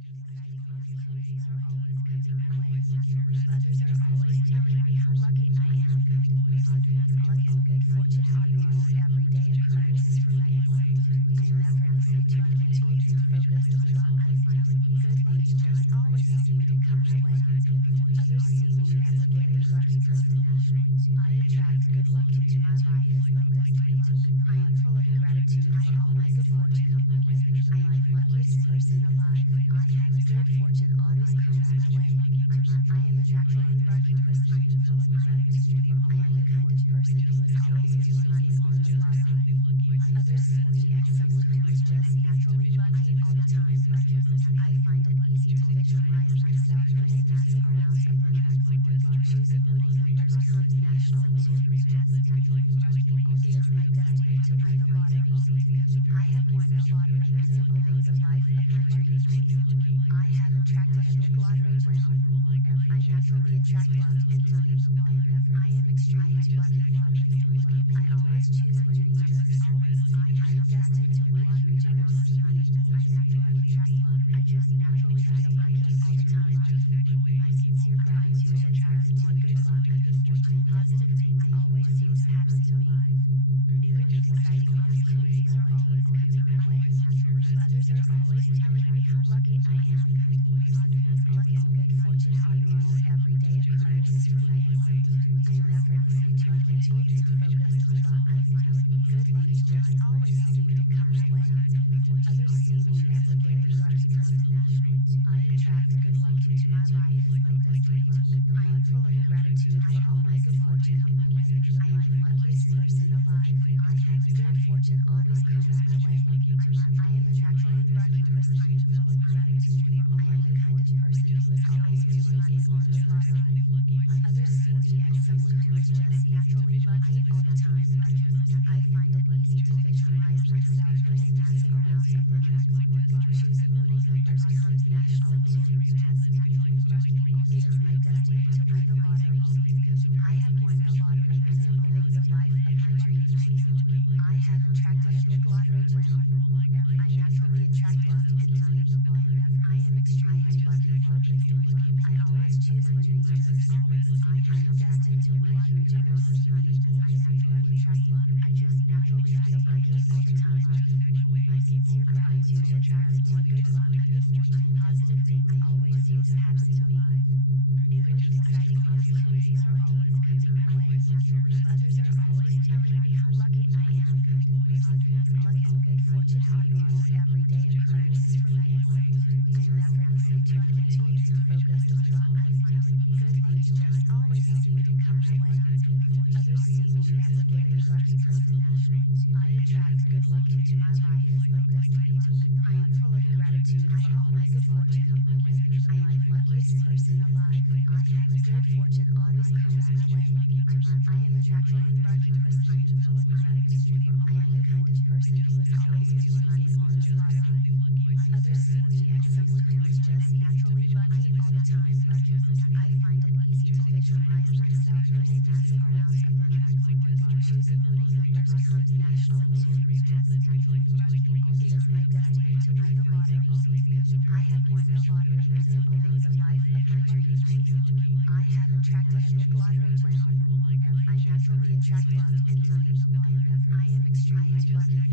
Exciting opportunities are always coming my way. Others are always telling me how lucky I am. Luck and good fortune are normal, everyday occurrences for me. I am effortlessly tuned into and focused on luck. Good things just always seem to come my way. Others see me as a very lucky person. I attract good luck into my life. I am full of gratitude for all my good fortune. I am the luckiest person alive. I have good fortune always comes my way. I am a naturally lucky person. I am the kind of person who is always winning money on the lottery. Others see me as someone who is just naturally lucky all the time. I find it easy to visualize myself winning massive amounts of money. Choosing winning numbers comes naturally to me. It is my destiny to win the lottery. I have won the lottery and am living the life of my dreams. I have attracted a big lottery win. I naturally attract luck and money. I am extremely lucky. I always choose winning numbers. I am destined to win huge amounts of money. I naturally attract luck. I just naturally feel lucky all the time. My sincere gratitude attracts more good luck. Positive things always seem to happen to me. New and exciting opportunities are always coming my way. Others are always telling me how lucky I am. Luck and good fortune are normal, everyday occurrences for me. I am effortlessly tuned into and focused on luck. Good things just always seem to come my way. Others see me as a very lucky person. I attract good luck into my life. I am full of gratitude for all my good fortune. I am the luckiest person alive. I have good fortune always comes my way. I am a naturally lucky person. I am the kind of person who is always winning money on the lottery. Others see me as someone who is just naturally lucky all the time. I find it easy to visualize myself winning massive amounts of money. Choosing winning numbers comes naturally to me. It is my destiny to win the lottery. I have won the lottery and am living the life of my dreams. I have attracted a big lottery win. I naturally attract luck and money. I am extremely lucky. I always choose winning numbers. I am destined to win huge amounts of money. I naturally attract luck. I just naturally feel lucky all the time. My sincere gratitude attracts more good luck. Positive things always seem to happen to me. New and exciting opportunities are always coming my way. Others are always telling me how lucky I am. Luck and good fortune are normal, everyday occurrences for me. I am effortlessly tuned into and focused on luck. Good things just always seem to come my way. Others see me as a very lucky person. I attract good luck into my life. I am full of gratitude for all my good fortune. I am the luckiest person alive. I have good fortune always comes my way. I am a naturally lucky person. I am the kind of person who is always winning money on the lottery. Others see me as someone who is just naturally lucky all the time. I find it easy to visualize myself winning massive amounts of money. Choosing winning numbers comes naturally to me. It is my destiny to win the lottery. I have won the lottery and am living the life of my dreams. I have attracted a big lottery win. I naturally attract luck and money. I am extremely lucky.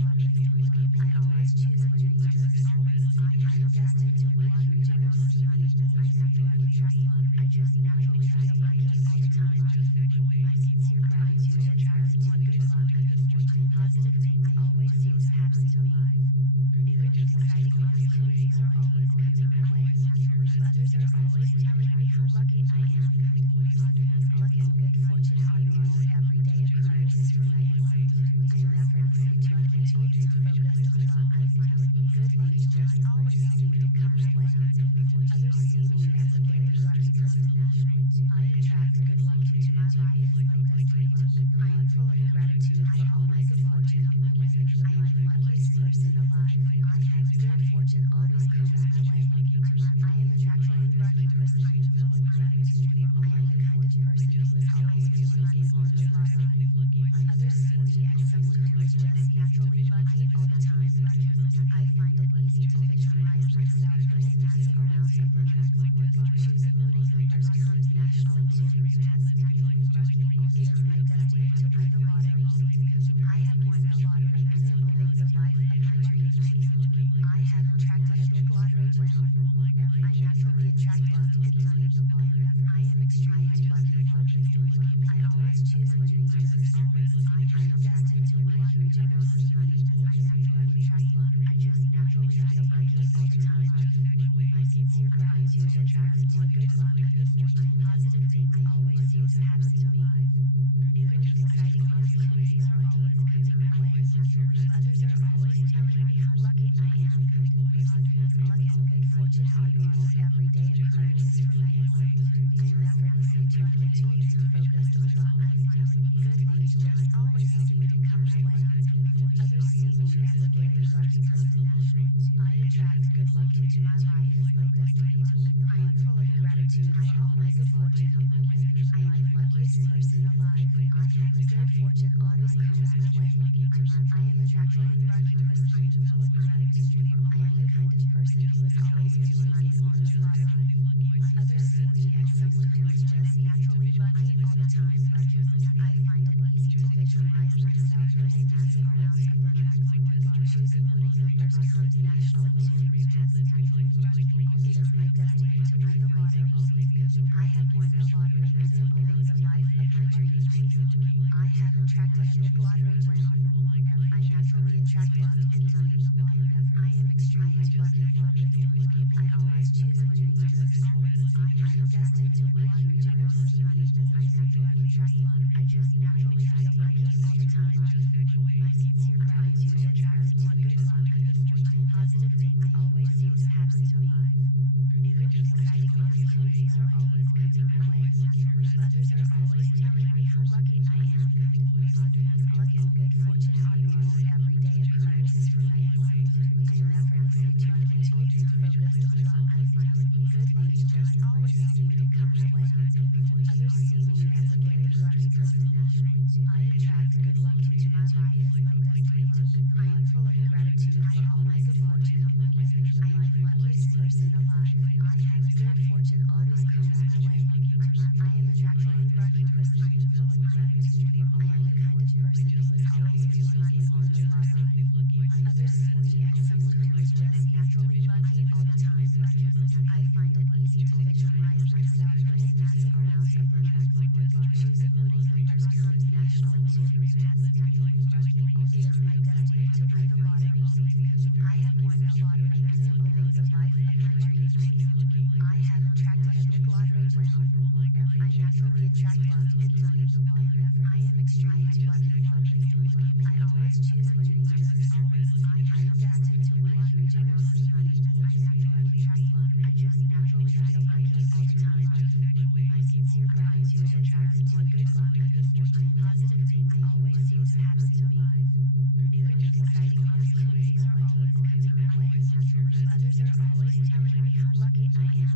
I always choose winning numbers. I am destined to win huge amounts of money. I naturally attract luck. I just naturally feel lucky all the time. My sincere gratitude attracts more good luck. Positive things always seem to happen to me. New and exciting opportunities are always coming my way. Others are always telling me how lucky I am. Luck and good fortune are normal, everyday occurrences for me. I am effortlessly tuned into and focused on luck. Good things just always seem to come my way. Others see me as a very lucky person. I attract good luck into my life. I am full of gratitude for all my good fortune. I am the luckiest person alive. I have good fortune always comes my way. I am a naturally lucky person. I am the kind of person who is always winning money on the lottery. Others see me as someone who is just naturally lucky all the time. I find it easy to visualize myself winning massive sincere gratitude attracts more good luck. Positive things always seem to happen to me. New and exciting opportunities are always coming my way. Others are always telling me how lucky I am. Luck and good fortune are normal everyday occurrences for me. I am effortlessly tuned into and focused on luck. Good things just always seem to come my way. Others see me as a very lucky person. I attract good luck into my life. I am full of gratitude for all my good fortune. I am the luckiest person alive. I have a good fortune always comes my way. I am a naturally lucky person. I am full of gratitude. I am the kind of person who is always winning money on the lottery. Others see me as someone who is just naturally lucky all the time. I find it easy to visualize myself winning massive amounts of money. Choosing winning numbers comes naturally to me. It is my destiny to win the lottery. I have won the lottery and am living the life of my dreams. I have attracted a big lottery win. I naturally attract luck and money. I am extremely lucky. I always choose winning numbers. I am destined to win huge amounts of money. I naturally attract luck. I just naturally feel lucky all the time. My sincere gratitude attracts more good luck. Positive things always seem to happen to me. New and exciting opportunities are always coming my way. Others are always telling me how lucky I am. Luck and good fortune are normal everyday occurrences for me. I am effortlessly tuned into and focused on luck. Good things just always seem to come my way. Others see me as a very lucky person. I attract good luck into my life. I am full of gratitude for all my good fortune. I am the luckiest person alive. I have a good fortune always comes my way. I am a naturally lucky person. I am full of gratitude. I am the kind of person who is always winning money on the lottery. Others see me as someone who is just naturally lucky all the time. I find it easy to visualize myself winning massive amounts of money. Choosing winning numbers comes naturally to me. It is my destiny to win the lottery. I have won the lottery and am living the life of my dreams. I have attracted a big lottery win. I naturally attract luck and money. I am extremely lucky. I always choose winning numbers. I am destined to win huge amounts of money. I naturally attract luck. I just naturally feel lucky all the time. My sincere gratitude attracts more good luck. Positive things always seem to happen to me. New and exciting opportunities are always coming my way. Others are always telling me how lucky I am.